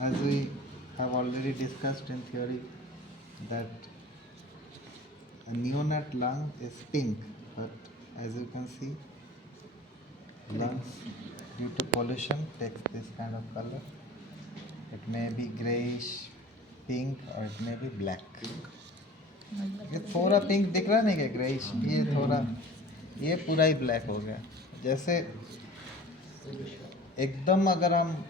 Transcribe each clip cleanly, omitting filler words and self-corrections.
as we have already discussed in theory that a neonate lung is pink, but as you can see, lungs due to pollution takes this kind of color. It may be grayish pink or it may be black. ये थोड़ा pink दिख रहा नहीं क्या greyish, ये थोड़ा, ये पूरा ही ब्लैक हो गया। जैसे एकदम अगर हम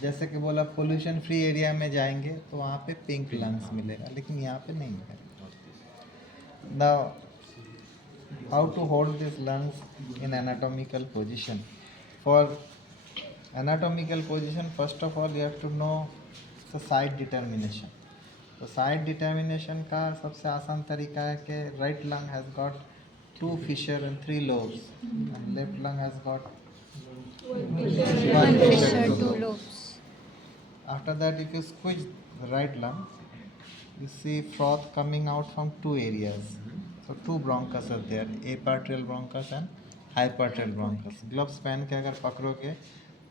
जैसे कि बोला पोल्यूशन फ्री एरिया में जाएंगे तो वहाँ पे पिंक लंग्स मिलेगा, लेकिन यहाँ पे नहीं है। Now, how to hold these lungs in anatomical position? For anatomical position, first of all, you have to know the side determination. तो साइड डिटर्मिनेशन का सबसे आसान तरीका है कि right lung has got 2 fissure and 3 lobes, and left lung has got 1 fissure, 2 lobes. After that, if you squeeze the right lung, you see froth coming out from 2 areas. So 2 bronchus are there, apertorial bronchus and hypertorial bronchus. Gloves पहन के अगर पकड़ोगे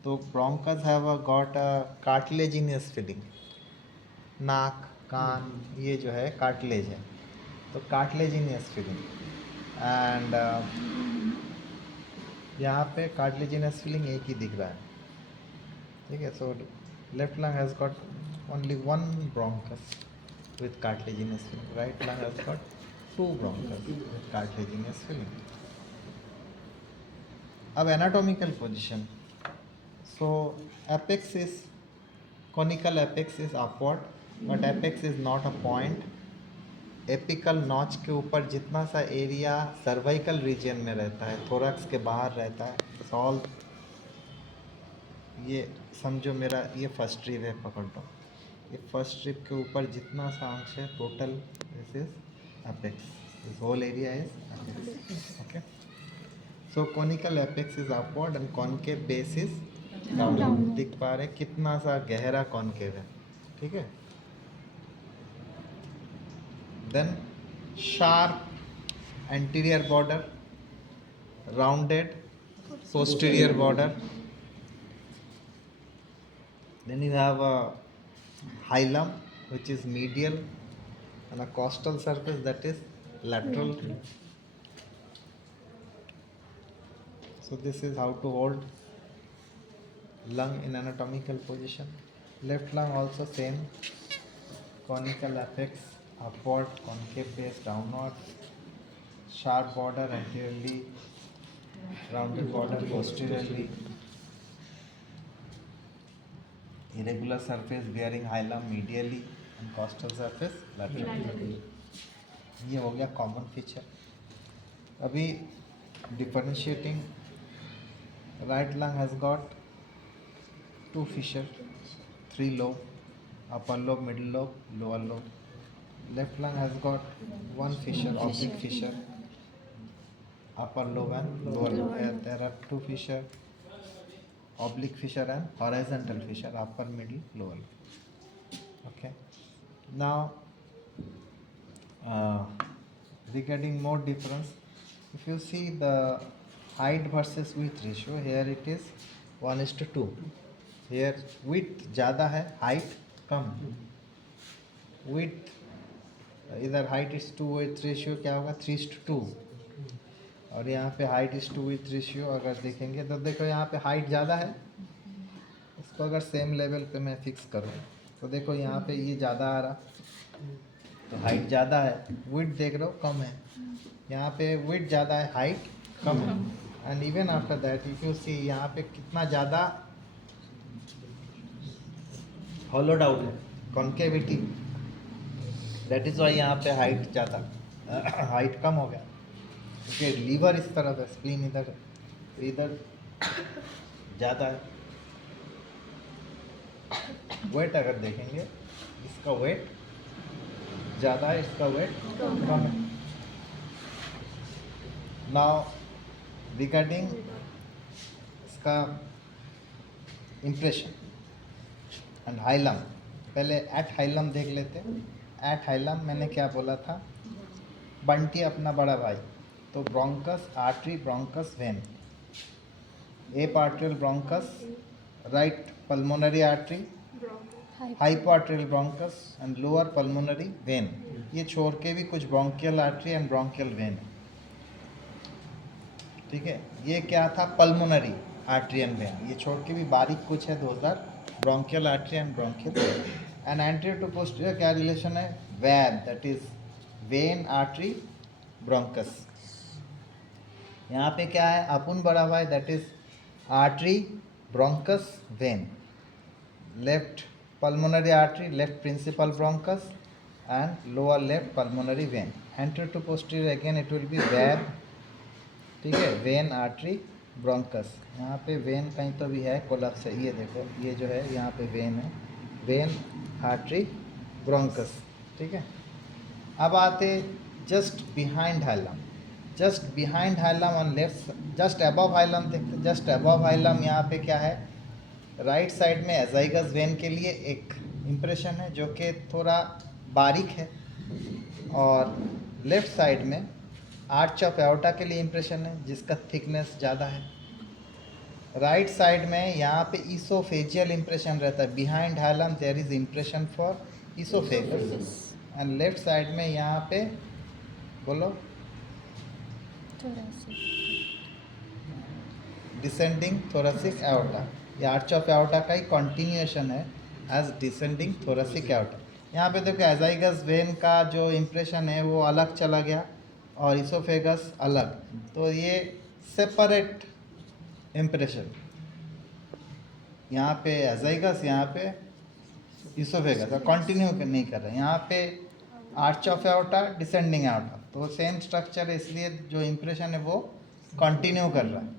तो bronchus have got a cartilaginous filling. नाक कान ये जो है cartilage है, तो कार्टिलेजिनियस फिलिंग, एंड यहाँ पे कार्टिलेजिनियस फिलिंग एक ही दिख रहा है, ठीक है। So left lung has got only 1 bronchus with cartilaginous filling, right lung has got 2 bronchus with cartilaginous filling. अब anatomical position, so apex is conical apex is upward, but apex is not a point. Apical notch के ऊपर जितना सा area cervical region में रहता है, thorax के बाहर रहता है, ऑल ये समझो मेरा ये फर्स्ट रिब है, पकड़ लो, ये फर्स्ट रिब के ऊपर जितना सा अंश है total, this is apex, this whole area is apex, okay. So conical apex is upward and concave base is down. दिख पा रहे कितना सा गहरा कॉनकेव है, ठीक है। Then sharp anterior border, rounded posterior border, then you have a hilum which is medial and a costal surface that is lateral. So this is how to hold lung in anatomical position. Left lung also same, conical apex upward, concave base downward, sharp border anteriorly, rounded border posteriorly, irregular surface bearing hilum medially and costal surface laterally. ये हो गया common feature. अभी differentiating, right lung has got 2 fissure, 3 lobe, upper lobe, middle lobe, lower lobe. Left lung has got 1 fissure, oblique fissure, upper lobe and lower lobe. There are 2 fissure, oblique fissure and horizontal fissure, upper, middle, lower lobe. Okay. Now, regarding more difference, if you see the height versus width ratio, here it is 1:2. Here width ज़्यादा है, height कम। width इधर height is to width ratio क्या होगा 3:2, और यहाँ पे height is to width ratio अगर देखेंगे तो देखो यहाँ पे height ज़्यादा है, इसको अगर सेम लेवल पे मैं फिक्स करूँ तो देखो यहाँ पे ये ज़्यादा आ रहा, तो height ज़्यादा है, width देख रहे हो कम है, यहाँ पे width ज़्यादा है, height कम है। And even after that if you see यहाँ पे कितना ज़्यादा होलोड आउट है, कॉन्केविटी, दैट इज़ वाई यहाँ पे हाइट ज़्यादा, हाइट कम हो गया, क्योंकि लीवर इस तरफ है, स्प्लीन इधर है, तो इधर ज़्यादा है। वेट अगर देखेंगे, इसका वेट ज़्यादा है, इसका वेट कम है। नाउ रिगार्डिंग इसका इम्प्रेशन एंड हाइलम, पहले एट हाइलम देख लेते। एट हाइलम मैंने क्या बोला था, बंटी अपना बड़ा भाई, तो bronchus artery, bronchus vein, eparterial bronchus, right pulmonary artery, hypoarterial bronchus and lower pulmonary vein. ये छोड़ के भी कुछ bronchial artery and bronchial vein है, ठीक है। ये क्या था, पल्मोनरी आर्टरी एंड वेन। ये छोड़ के भी बारीक कुछ है 2000 bronchial artery and bronchial vein. And anterior to posterior क्या रिलेशन है, वैब, that is vein artery bronchus. यहाँ पे क्या है, अपुन बढ़ा हुआ है, that is artery bronchus vein. Left pulmonary artery, left principal bronchus and lower left pulmonary vein. Anterior to posterior again it will be vein, ठीक है, vein artery bronchus। यहाँ पे vein कहीं तो भी है, कोलैप्स है, ये देखो, ये जो है यहाँ पे vein है, vein artery bronchus, ठीक है। अब आते just behind hilum, just behind hilum on left, just above hilum देखते, जस्ट अबव हाइलम यहाँ पे क्या है, राइट साइड में एजाइगस वेन के लिए एक इम्प्रेशन है जो कि थोड़ा बारीक है, और लेफ्ट साइड में आर्च ऑफ एओर्टा के लिए इम्प्रेशन है जिसका थिकनेस ज़्यादा है। राइट साइड में यहाँ पे ईसोफेजियल इम्प्रेशन रहता है, behind hilum there is impression for oesophagus. And left side में यहाँ पे बोलो डिसेंडिंग थोरेसिक एओर्टा। ये आर्च ऑफ एओर्टा का ही कंटिन्यूएशन है एज डिसेंडिंग थोरेसिक एओर्टा। यहाँ पे देखो एजाइगस वेन का जो इम्प्रेशन है वो अलग चला गया और इसोफेगस अलग, तो ये सेपरेट इम्प्रेशन, यहाँ पे एजाइगस, यहाँ पे इसोफेगस, और कंटिन्यू नहीं कर रहे। यहाँ पे arch of aorta, descending aorta, तो सेम स्ट्रक्चर है, इसलिए जो इम्प्रेशन है वो कंटिन्यू कर रहा है।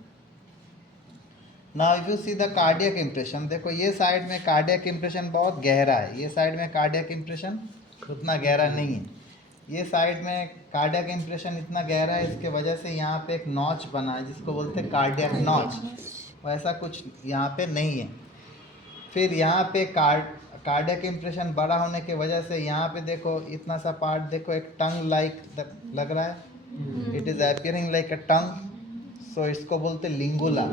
Now if you see the cardiac impression, देखो ये साइड में कार्डियक इम्प्रेशन बहुत गहरा है, ये साइड में कार्डियक इम्प्रेशन उतना गहरा नहीं है। ये साइड में कार्डियक इम्प्रेशन इतना गहरा है, इसके वजह से यहाँ पे एक नॉच बना है जिसको बोलते हैं कार्डियक नॉच, वैसा कुछ यहाँ पे नहीं है। फिर यहाँ पे कार्डियक इम्प्रेशन बड़ा होने की वजह से यहाँ पे देखो इतना सा पार्ट देखो, एक टंग लाइक लग रहा है, it is appearing like a tongue, so इसको बोलते lingula,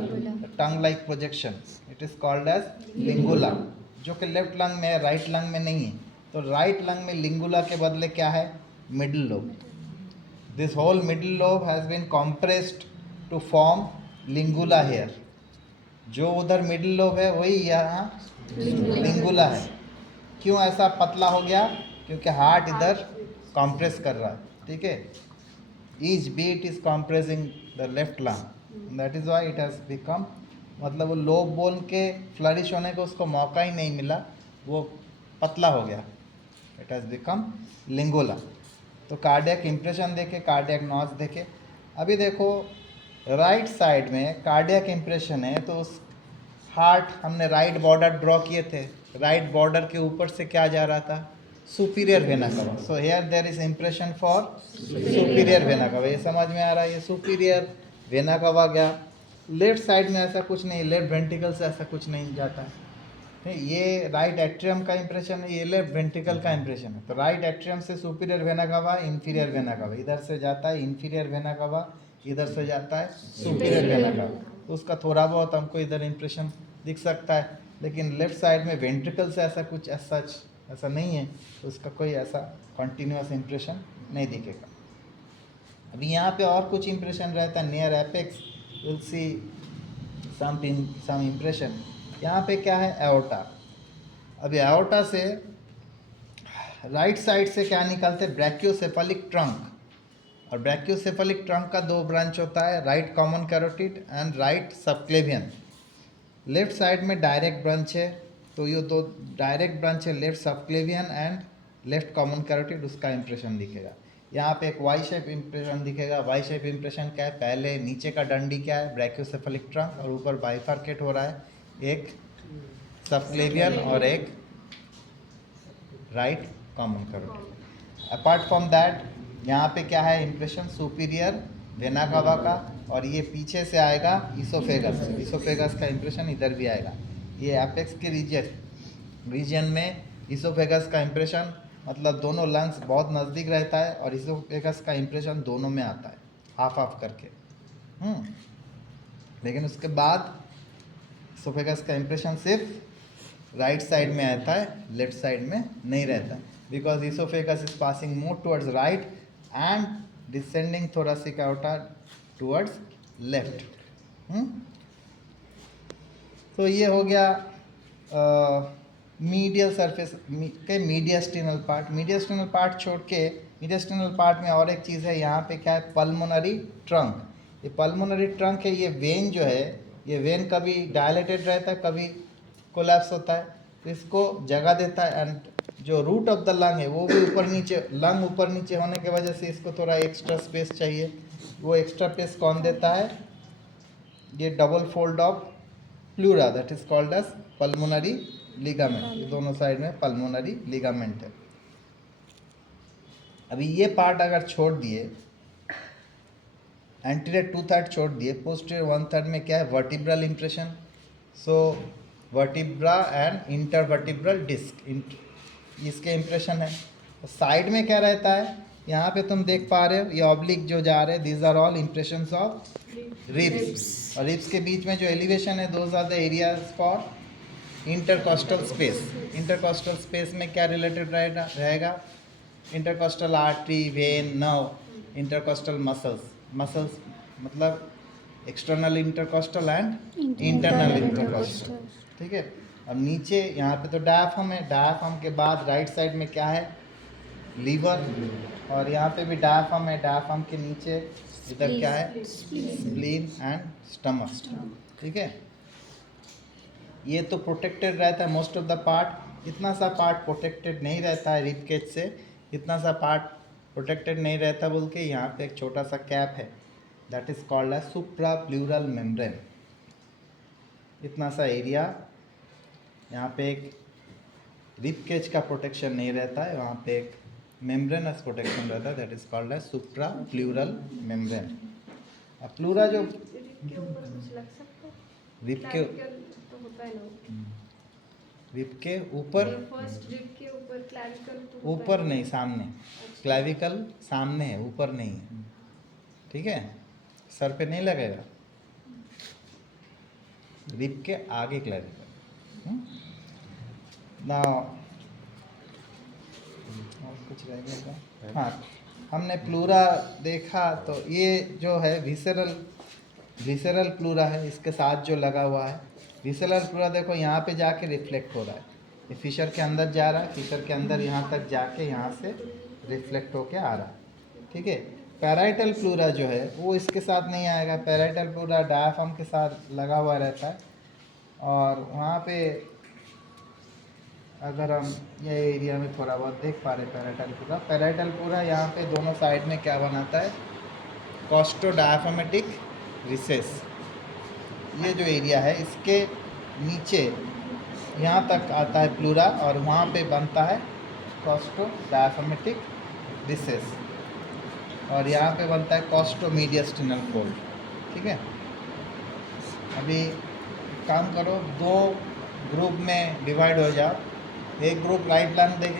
tongue like projection, it is called as lingula, जो कि लेफ्ट लंग में है, राइट लंग में नहीं है। तो राइट लंग में लिंगुला के बदले क्या है, middle lobe. This whole middle lobe has been compressed to form lingula here. जो उधर मिडिल लोब है वही यहाँ लिंगुला है। क्यों ऐसा पतला हो गया, क्योंकि हार्ट इधर कॉम्प्रेस कर रहा है, ठीक है। Each beat is compressing the left lung, that is why it has become, मतलब वो लोब बोन के फ्लरिश होने को उसको मौका ही नहीं मिला, वो पतला हो गया, इट हैज़ बिकम लिंगुला। तो कार्डियक इम्प्रेशन देखे, कार्डियक नॉच देखे। अभी देखो राइट साइड में कार्डियक इम्प्रेशन है, तो उस हार्ट हमने राइट बॉर्डर ड्रॉ किए थे, राइट बॉर्डर के ऊपर से क्या जा रहा था, superior vena cava. So here there is impression for superior vena cava, ये समझ में आ रहा है, ये सुपीरियर वेना कवा गया। लेफ्ट साइड में ऐसा कुछ नहीं, लेफ्ट वेंट्रिकल से ऐसा कुछ नहीं जाता है। ये राइट एट्रियम का इम्प्रेशन है, ये लेफ्ट वेंट्रिकल का इम्प्रेशन है। तो राइट एट्रियम से सुपीरियर वेना कवा, इंफीरियर वेना कवा, इधर से जाता है इंफीरियर वेना कवा, इधर से जाता है सुपीरियर वेना कवा। तो उसका थोड़ा बहुत हमको इधर इम्प्रेशन दिख सकता है, लेकिन लेफ्ट साइड में वेंट्रिकल से ऐसा कुछ ऐसा नहीं है, तो उसका कोई ऐसा कंटिन्यूअस इम्प्रेशन नहीं दिखेगा। अभी यहाँ पे और कुछ इम्प्रेशन रहता है, near apex will see some impression. यहाँ पे क्या है, एओर्टा। अभी एओर्टा से राइट साइड से क्या निकलते, ब्रैकियोसेफलिक ट्रंक, और ब्रैकियोसेफलिक ट्रंक का दो ब्रांच होता है, right common carotid and right subclavian. Left side में डायरेक्ट ब्रांच है, तो ये दो डायरेक्ट ब्रांच है, left subclavian and left common carotid, उसका इम्प्रेशन दिखेगा। यहाँ पे एक वाई शेप इम्प्रेशन दिखेगा। वाई शेप इम्प्रेशन क्या है, पहले नीचे का डंडी क्या है, ब्रैकियोसेफलिक ट्रंक, और ऊपर बाइफर्केट हो रहा है, एक सबक्लेवियन और एक right common carotid. Apart from that यहाँ पे क्या है इम्प्रेशन, सुपीरियर वेना कावा का, और ये पीछे से आएगा इसोफेगस, इसोफेगस का इम्प्रेशन इधर भी आएगा। ये एपेक्स के रीजन में इसोफेगस का इम्प्रेशन, मतलब दोनों लंग्स बहुत नज़दीक रहता है, और इसोफेगस का इम्प्रेशन दोनों में आता है, हाफ हाफ करके। लेकिन उसके बाद इसोफेगस का इम्प्रेशन सिर्फ राइट साइड में आता है, लेफ्ट साइड में नहीं रहता, because oesophagus is passing more towards right and descending thoracic aorta towards left. तो ये हो गया मीडियल सरफेस के मीडियस्टिनल पार्ट। मीडियस्टिनल पार्ट छोड़ के मीडियस्टिनल पार्ट में और एक चीज़ है, यहाँ पे क्या है, पल्मोनरी ट्रंक। ये पल्मोनरी ट्रंक है, ये वेन जो है, ये वेन कभी डायलेटेड रहता है, कभी कोलैप्स होता है, तो इसको जगह देता है। एंड जो रूट ऑफ द लंग है वो भी ऊपर नीचे, लंग ऊपर नीचे होने की वजह से इसको थोड़ा एक्स्ट्रा स्पेस चाहिए। वो एक्स्ट्रा स्पेस कौन देता है, ये double fold of pleura, that is called as pulmonary ligament. ये दोनों साइड में पल्मोनरी लिगामेंट है। अभी ये पार्ट अगर छोड़ दिए, एंटीरियर 2/3 छोड़ दिए, पोस्टीरियर 1/3 में क्या है, vertebral impression. So vertebra and intervertebral disc, इसके इंप्रेशन है। साइड में क्या रहता है, यहाँ पे तुम देख पा रहे हो, ये ऑब्लिक जो जा रहे हैं, these are all impressions of ribs. और रिब्स के बीच में जो एलिवेशन है, those are the areas for intercostal space. Intercostal space में क्या रिलेटेड रहेगा, intercostal artery, vein, nerve, intercostal muscles. Muscles मतलब external intercostal and internal intercostal, ठीक है। अब नीचे यहाँ पे तो डायाफ्राम है, डायाफ्राम के बाद राइट साइड में क्या है, लीवर, और यहाँ पे भी डायाफ्राम है। डायाफ्राम के नीचे इधर क्या है, स्प्लीन एंड स्टमक, ठीक है। ये तो प्रोटेक्टेड रहता है मोस्ट ऑफ द पार्ट। इतना सा पार्ट प्रोटेक्टेड नहीं रहता है रिब केज से, इतना सा पार्ट प्रोटेक्टेड नहीं रहता बोल के यहाँ पे एक छोटा सा कैप है, that is called as supra pleural membrane. इतना सा एरिया यहाँ पे एक रिब केज का प्रोटेक्शन नहीं रहता है, वहाँ पे एक मेम्ब्रेनस प्रोटेक्शन रहता है, that is called as supra pleural membrane. अब प्लूरा जो रिब के रिब के ऊपर, फर्स्ट रिब के ऊपर क्लैविकल तो ऊपर नहीं, सामने। क्लैविकल सामने है, ऊपर नहीं है, ठीक है। सर पे नहीं लगेगा, रिब के आगे क्लैविकल। ना और कुछ रह गया क्या? हाँ, हमने प्लूरा देखा, तो ये जो है विसरल प्लूरा है, इसके साथ जो लगा हुआ है विसरल प्लूरा, देखो यहाँ पे जाके रिफ्लेक्ट हो रहा है, ये फिशर के अंदर जा रहा है, फिशर के अंदर यहाँ तक जाके यहाँ से रिफ्लेक्ट होके आ रहा है, ठीक है। पैराइटल प्लूरा जो है वो इसके साथ नहीं आएगा, पैराइटल प्लूरा डायाफ्राम के साथ लगा हुआ रहता है। और वहाँ पे अगर हम ये एरिया में थोड़ा बहुत देख पा रहे पैराइटल प्लूरा यहाँ पे दोनों साइड में क्या बनाता है, कॉस्टो डायाफ्रामेटिक रिसेस। ये जो एरिया है इसके नीचे यहाँ तक आता है प्लूरा, और वहाँ पे बनता है कॉस्टो डायाफ्रामेटिक रिसेस, और यहाँ पे बनता है कॉस्टो मीडियस्टिनल फोल्ड, ठीक है। अभी काम करो, दो ग्रुप में डिवाइड हो जाओ। एक ग्रुप राइट लंग देखें,